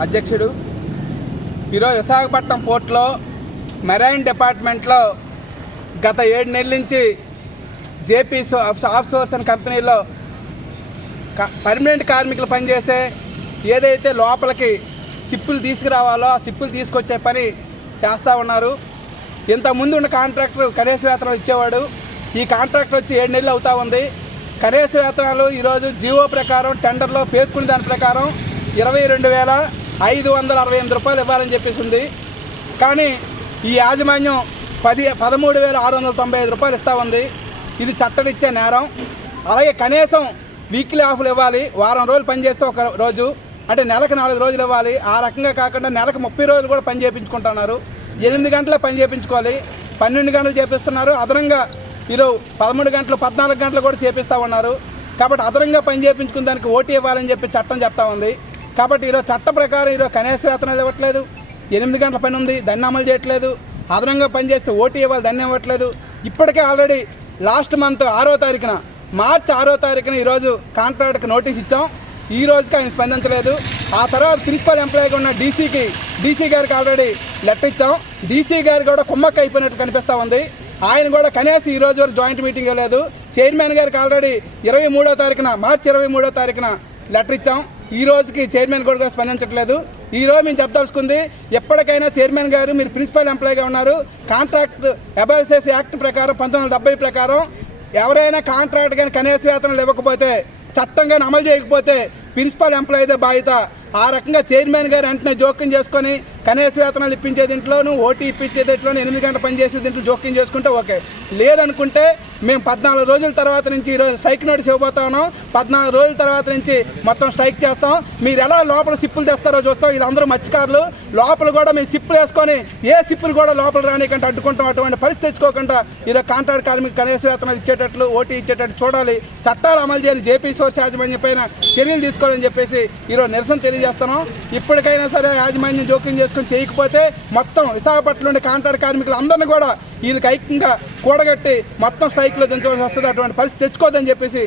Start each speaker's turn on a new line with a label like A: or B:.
A: అధ్యక్షుడు ఈరోజు విశాఖపట్నం పోర్ట్లో మెరైన్ డిపార్ట్మెంట్లో గత ఏడు నెలల నుంచి జేపీ సో ఆఫ్ సోర్స్ అనే కంపెనీలో క- పర్మనెంట్ కార్మికులు పనిచేసే ఏదైతే లోపలికి సిప్పులు తీసుకురావాలో ఆ సిప్పులు తీసుకొచ్చే పని చేస్తూ ఉన్నారు. ఇంత ఉన్న కాంట్రాక్టర్ కనీస వేతనం ఇచ్చేవాడు. ఈ కాంట్రాక్టర్ వచ్చి ఏడు నెలలు అవుతా ఉంది. కనీస వేతనాలు ఈరోజు జీవో ప్రకారం టెండర్లో పేర్కొన్న దాని ప్రకారం ఇరవై రెండు వేల ఐదు వందల అరవై ఎనిమిది రూపాయలు ఇవ్వాలని చెప్పేసి ఉంది. కానీ ఈ యాజమాన్యం పది పదమూడు వేల ఆరు వందల తొంభై ఐదు రూపాయలు ఇస్తూ ఉంది. ఇది చట్టనిచ్చే నేరం. అలాగే కనీసం వీక్లీ ఆఫ్లు ఇవ్వాలి. వారం రోజులు పనిచేస్తే ఒక రోజు అంటే నెలకు నాలుగు రోజులు ఇవ్వాలి. ఆ రకంగా కాకుండా నెలకు ముప్పై రోజులు కూడా పని చేయించుకుంటున్నారు ఎనిమిది గంటలే పని చేయించుకోవాలి పన్నెండు గంటలు చేపిస్తున్నారు. అదనంగా ఈరోజు పదమూడు గంటలు పద్నాలుగు గంటలు కూడా చేపిస్తూ ఉన్నారు. కాబట్టి అదనంగా పని చేయించుకున్న దానికి ఓటీ ఇవ్వాలని చెప్పి చట్టం చెప్తా ఉంది. కాబట్టి ఈరోజు చట్ట ప్రకారం ఈరోజు కనీస వేతనాలు ఇవ్వట్లేదు. ఎనిమిది గంటల పని ఉంది దాన్ని అమలు చేయట్లేదు. అదనంగా పనిచేస్తే ఓటీ ఇవ్వాలి దాన్ని ఇవ్వట్లేదు. ఇప్పటికే ఆల్రెడీ లాస్ట్ మంత్ ఆరో తారీఖున మార్చి ఆరో తారీఖున ఈరోజు కాంట్రాక్ట్కి నోటీస్ ఇచ్చాం. ఈ రోజుకి ఆయన స్పందించలేదు. ఆ తర్వాత ప్రిన్సిపల్ ఎంప్లాయీగా ఉన్న డీసీకి డీసీ గారికి ఆల్రెడీ లెటర్ ఇచ్చాం. డీసీ గారు కూడా కుమ్మక్క అయిపోయినట్టు కనిపిస్తూ ఉంది. ఆయన కూడా కనీసం ఈ రోజు వరకు జాయింట్ మీటింగ్ ఇవ్వలేదు చైర్మన్ గారికి ఆల్రెడీ ఇరవై మూడో తారీఖున మార్చి ఇరవై మూడో తారీఖున లెటర్ ఇచ్చాం. ఈ రోజుకి చైర్మన్ కూడా స్పందించట్లేదు. ఈ రోజు మేము చెప్పదలుచుకుంది ఎప్పటికైనా చైర్మన్ గారు మీరు ప్రిన్సిపల్ ఎంప్లాయీగా ఉన్నారు. కాంట్రాక్ట్ అబాలిసేస్ యాక్ట్ ప్రకారం పంతొమ్మిది వందల డెబ్బై ప్రకారం ఎవరైనా కాంట్రాక్ట్ కానీ కనీస వేతనాలు ఇవ్వకపోతే చట్టం కానీ అమలు చేయకపోతే ప్రిన్సిపల్ ఎంప్లాయీదే బాధ్యత. ఆ రకంగా చైర్మన్ గారు వెంటనే జోక్యం చేసుకొని కనీస వేతనాలు ఇప్పించే దీంట్లోనూ ఓటీ ఇప్పించే దీంట్లోనూ ఎనిమిది గంటల పనిచేసే దీంట్లో జోక్యం చేసుకుంటే ఓకే. లేదనుకుంటే మేము పద్నాలుగు రోజుల తర్వాత నుంచి ఈరోజు స్ట్రైక్ నోటీస్ ఇవ్వబోతా ఉన్నాం. పద్నాలుగు రోజుల తర్వాత నుంచి మొత్తం స్ట్రైక్ చేస్తాం. మీరు ఎలా లోపల సిప్పులు తెస్తారో చూస్తాం. వీళ్ళందరూ మత్స్యకారులు. లోపల కూడా మేము సిప్పులు వేసుకొని ఏ సిప్పులు కూడా లోపల రానికంటే అడ్డుకుంటాం. అటువంటి పరిస్థితి తెచ్చుకోకుండా ఈరోజు కాంట్రాక్ట్ కార్మిక కనీస వేతనాలు ఇచ్చేటట్లు ఓటీ ఇచ్చేటట్టు చూడాలి. చట్టాలు అమలు చేయాలి. జేపీ సోర్స్ యాజమాన్యం పైన చర్యలు తీసుకోవాలని చెప్పేసి ఈరోజు నిరసన తెలియజేస్తున్నాం. ఇప్పటికైనా సరే యాజమాన్యం జోక్యం చేసుకొని చేయకపోతే మొత్తం విశాఖపట్నంలోని కాంట్రాక్ట్ కార్మికులు అందరినీ కూడా వీళ్ళకి ఐక్యంగా కూడగట్టి మొత్తం స్ట్రైక్లో దించవలసి వస్తుంది. అటువంటి పరిస్థితి తెచ్చుకోవద్దని చెప్పేసి